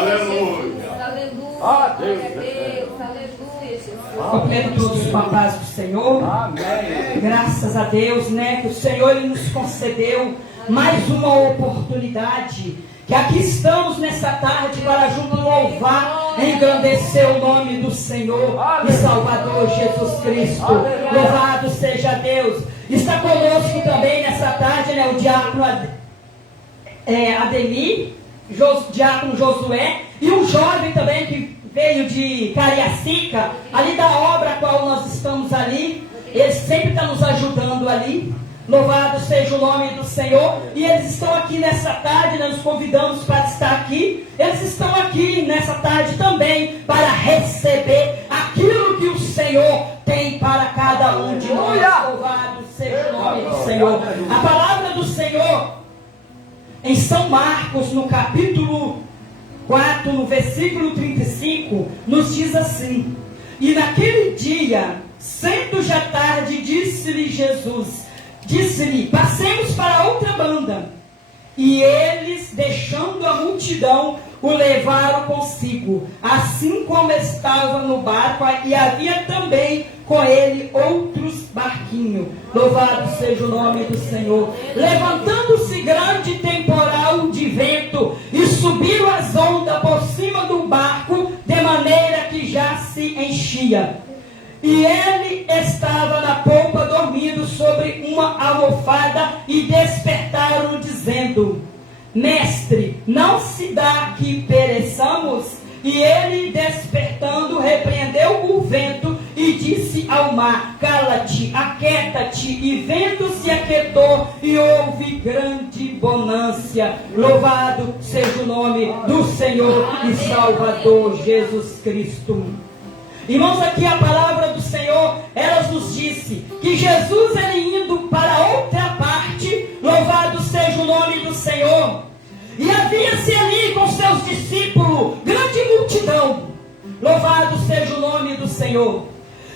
Aleluia. Ah, Deus, Aleluia, Jesus. Cumprimento todos com a paz do Senhor. amém. Graças a Deus, né? Que o Senhor Ele nos concedeu mais uma oportunidade. Que aqui estamos nessa tarde para junto louvar, engrandecer o nome do Senhor e Salvador Jesus Cristo. Louvado seja Deus. Está conosco também nessa tarde, né? O diácono Ademir, diácono Josué e um jovem também que veio de Cariacica, ali da obra a qual nós estamos ali. Eles sempre estão nos ajudando ali. Louvado seja o nome do Senhor. E eles estão aqui nessa tarde, nós nos convidamos para estar aqui. Eles estão aqui nessa tarde também para receber aquilo que o Senhor tem para cada um de nós. Louvado seja o nome do Senhor. A palavra do Senhor em São Marcos, no capítulo 4, no versículo 35, nos diz assim: E naquele dia, sendo já tarde, disse-lhe, passemos para outra banda. E eles, deixando a multidão, o levaram consigo, assim como estava no barco, e havia também com ele outros barquinhos. Louvado seja o nome do Senhor. Levantando-se grande temporal de vento, e subiram as ondas por cima do barco, de maneira que já se enchia. E ele estava na polpa dormindo sobre uma almofada, e despertaram dizendo: Mestre, não se dá que pereçamos? E ele, despertando, repreendeu o vento e disse ao mar: Cala-te, aquieta-te. E vento se aquietou, e houve grande bonança. Louvado seja o nome do Senhor e Salvador Jesus Cristo. Irmãos, aqui a palavra do Senhor, ela nos disse que Jesus, ele indo para outra parte, louvado seja o nome do Senhor, e havia-se ali com seus discípulos grande multidão, louvado seja o nome do Senhor,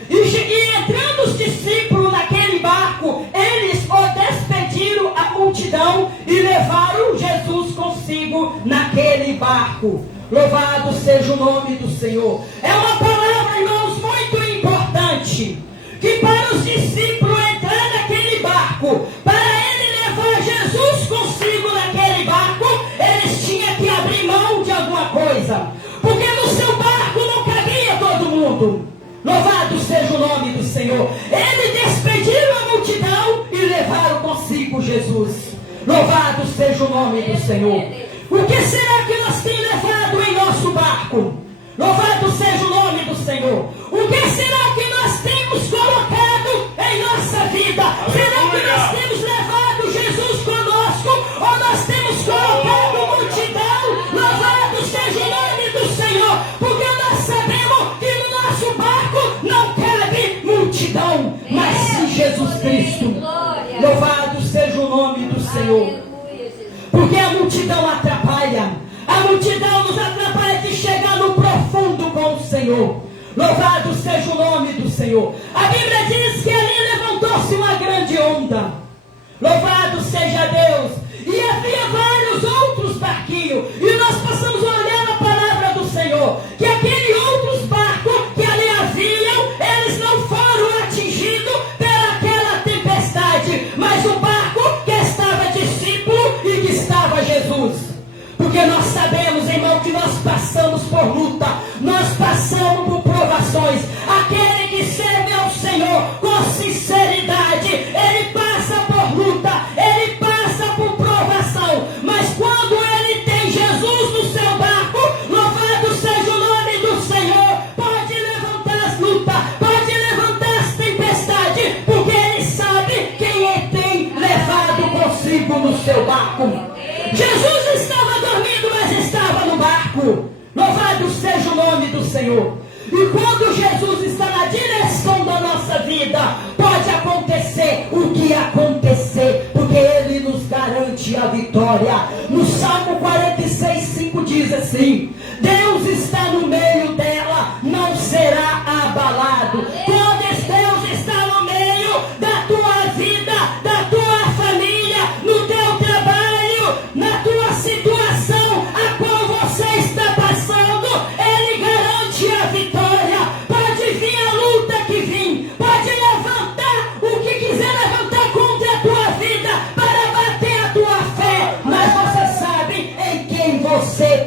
e entrando os discípulos naquele barco, eles o despediram a multidão e levaram Jesus consigo naquele barco. Louvado seja o nome do Senhor. É uma palavra, irmãos, muito importante, que para os discípulos entrar naquele barco, para ele levar Jesus consigo naquele barco, eles tinham que abrir mão de alguma coisa, porque no seu barco não cabia todo mundo. Louvado seja o nome do Senhor. Eles despediram a multidão e levaram consigo Jesus. Louvado seja o nome do Senhor. O que será que nós temos levado em nosso barco? Louvado seja o nome do Senhor. O que será que nós temos colocado em nossa vida? Será que nós temos levado Jesus conosco? Ou nós temos colocado multidão? Louvado seja o nome do Senhor. Porque nós sabemos que no nosso barco não cabe multidão, mas sim Jesus Cristo. Louvado seja o nome do Senhor. Porque a multidão atrapalha. A multidão nos atrapalha de chegar no profundo com o Senhor. Louvado seja o nome do Senhor. A Bíblia diz que ali levantou-se uma grande onda. Louvado seja Deus. E havia vários outros barquinhos. E nós passamos a olhar a palavra do Senhor, que aqueles outros barcos que ali haviam, eles não foram atingidos pelaquela tempestade, mas o barco que estava discípulo e que estava Jesus. Porque nós sabemos, irmão, que nós passamos por luta, nós passamos por provações. Aquele que serve ao Senhor com sinceridade, ele passa por luta, ele passa por provação. Mas quando ele tem Jesus no seu barco, louvado seja o nome do Senhor, pode levantar as lutas, pode levantar as tempestades, porque ele sabe quem ele tem levado consigo no seu barco. Jesus estava dormindo, mas estava no barco. Louvado seja o nome do Senhor. E quando Jesus está na direção da nossa vida, pode acontecer o que acontecer, porque Ele nos garante a vitória. No Salmo 46:5 diz assim: Deus está no meio dela, não será abalado. Quando Deus está no meio da tua vida, da tua família, no teu trabalho, na tua situação a qual você está passando,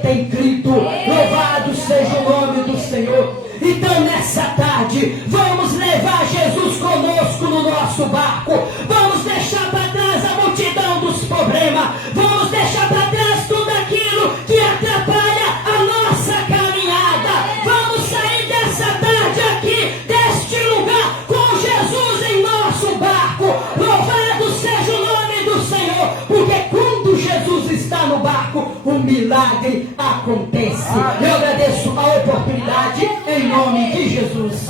tem crido. Louvado seja o nome do Senhor. Então nessa tarde, vamos levar Jesus conosco no nosso barco. Vamos deixar para trás a multidão dos problemas. Vamos deixar para trás tudo aquilo que atrapalha a nossa caminhada. Vamos sair dessa tarde aqui, deste lugar, com Jesus em nosso barco. Louvado seja o nome do Senhor, porque quando Jesus está no barco, um milagre acontece. Eu agradeço a oportunidade em nome de Jesus.